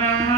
Bye.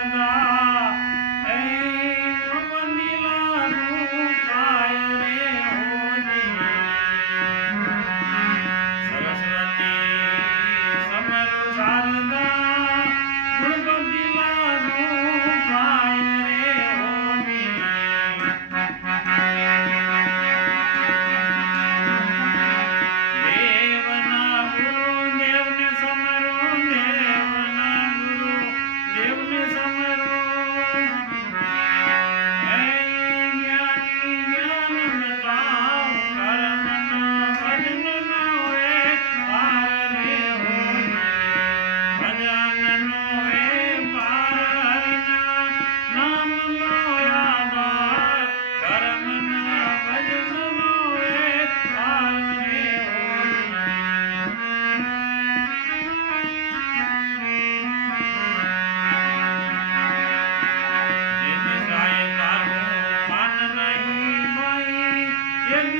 કાયના એ કમનીલા નું કાય રે.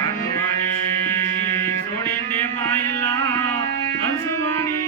જાગવાની છોડીને માયલા હસવાની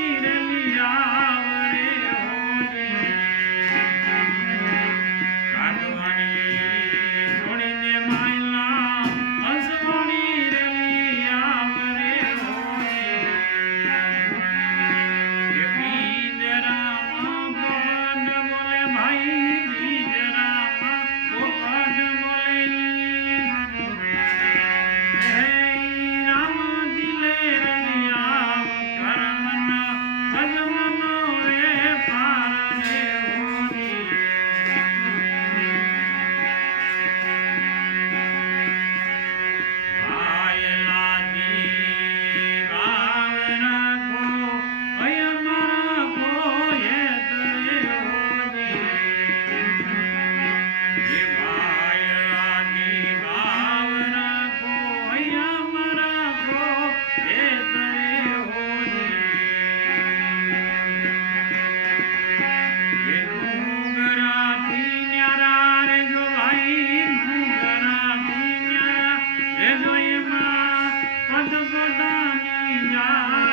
Yeah.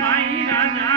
ভাই রাজা